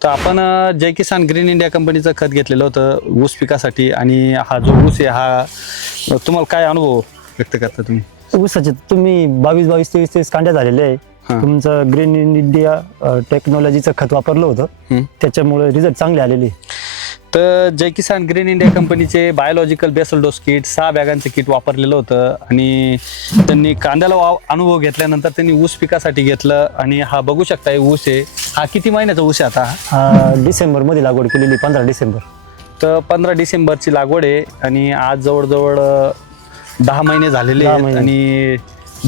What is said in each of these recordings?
तर आपण अं, जय Kisan green India कंपनीचं खत घेतलेलं होतं ऊस पिकासाठी आणि हा जो ऊस आहे हा तुम्हाला काय अनुभव व्यक्त करता तुम्ही ऊसाचे तुम्ही बावीस बावीस तेवीस तेवीस कांड्या झालेले आहे हा. तुमचं ग्रीन इंडिया टेक्नॉलॉजीचं खत वापरलं होतं हम्म. त्याच्यामुळे रिझल्ट चांगले आलेले तर जय किसान ग्रीन इंडिया कंपनीचे बायोलॉजिकल बेसल डोस किट सहा बॅगांचं किट वापरलेलं होतं आणि त्यांनी कांद्याला अनुभव घेतल्यानंतर त्यांनी ऊस पिकासाठी घेतलं आणि हा बघू शकता हे ऊस आहे हा किती महिन्याचा ऊस आहे आता? हा डिसेंबरमध्ये लागवड केलेली पंधरा डिसेंबर तर पंधरा डिसेंबरची लागवड आहे आणि आज जवळजवळ अं, दहा महिने झालेले दहा आहेत महिने. आणि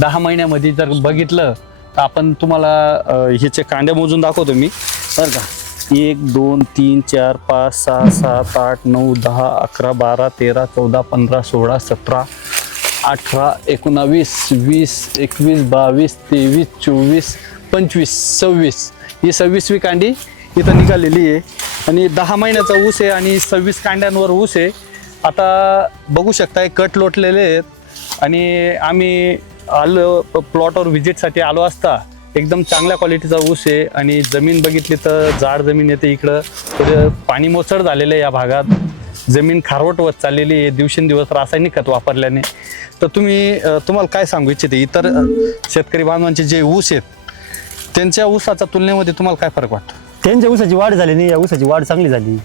दहा महिन्यामध्ये जर बघितलं तर आपण तुम्हाला अं, ह्याचे कांड्या मोजून दाखवतो मी बरं का एक दोन तीन चार पाच सहा सात आठ नऊ दहा अकरा बारा तेरा चौदा पंधरा सोळा सतरा अठरा एकोणावीस वीस एकवीस बावीस तेवीस चोवीस पंचवीस सव्वीस ही सव्वीसवी कांडी इथं निघालेली आहे. आणि दहा महिन्याचा ऊस आहे आणि सव्वीस कांड्यांवर ऊस आहे. आता बघू शकताय कट लोटलेले आहेत. आणि आम्ही आलो प्लॉटवर व्हिजिटसाठी आलो असता एकदम चांगल्या क्वालिटीचा ऊस आहे. आणि जमीन बघितली तर जाड जमीन येते इकडं. तर पाणी मोचड झालेलं आहे या भागात. जमीन खारवट होत चाललेली आहे. दिवसेंदिवस रासायनिक खत वापरल्याने. तर तुम्ही तुम्हाला काय सांगू इच्छिते? इतर शेतकरी बांधवांचे जे ऊस आहेत त्यांच्या ऊसाच्या तुलनेमध्ये तुम्हाला काय फरक वाटतो? त्यांच्या ऊसाची वाढ झाली नाही या ऊसाची वाढ चांगली झाली.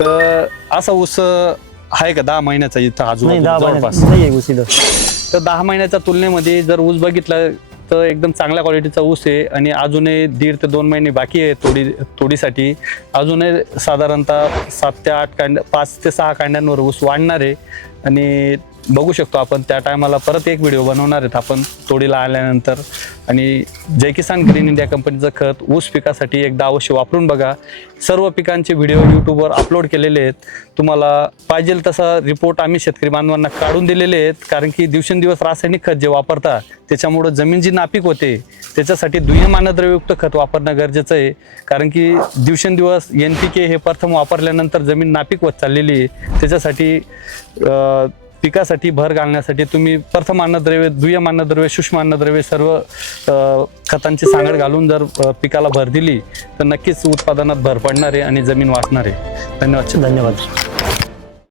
तर असा ऊस आहे का दहा महिन्याचा इथं नाही दहा जवळपास. महिन्यात नाही ऊस इथं. तर दहा महिन्याच्या तुलनेमध्ये जर ऊस बघितला तर एकदम चांगल्या क्वालिटीचा ऊस आहे आणि अजूनही दीड ते दोन महिने बाकी आहे तोडी तोडीसाठी. अजूनही साधारणतः सात ते आठ कांड पाच ते सहा कांड्यांवर ऊस वाढणार आहे. आणि बघू शकतो आपण त्या टायमाला परत एक व्हिडिओ बनवणार आहेत आपण तोडीला आल्यानंतर. आणि जय किसान ग्रीन इंडिया कंपनीचं खत ऊस पिकासाठी एकदा अवश्य वापरून बघा. सर्व पिकांचे व्हिडिओ यूट्यूबवर अपलोड केलेले आहेत. तुम्हाला पाहिजे तसा रिपोर्ट आम्ही शेतकरी बांधवांना काढून दिलेले आहेत. कारण की दिवसेंदिवस रासायनिक खत जे वापरतात त्याच्यामुळं जमीन जी नापीक होते त्याच्यासाठी दुय्यम अन्नद्रव्ययुक्त खत वापरणं गरजेचं आहे. कारण की दिवसेंदिवस एन पी के हे प्रथम वापरल्यानंतर जमीन नापीक होत चाललेली आहे. त्याच्यासाठी पिकासाठी भर घालण्यासाठी तुम्ही प्रथम अन्नद्रव्य दुय्यम अन्नद्रव्य सूक्ष्म अन्नद्रव्य सर्व खतांची सांगड घालून जर पिकाला भर दिली तर नक्कीच उत्पादनात भर पडणार आहे आणि जमीन वाचणार आहे. धन्यवाद. धन्यवाद.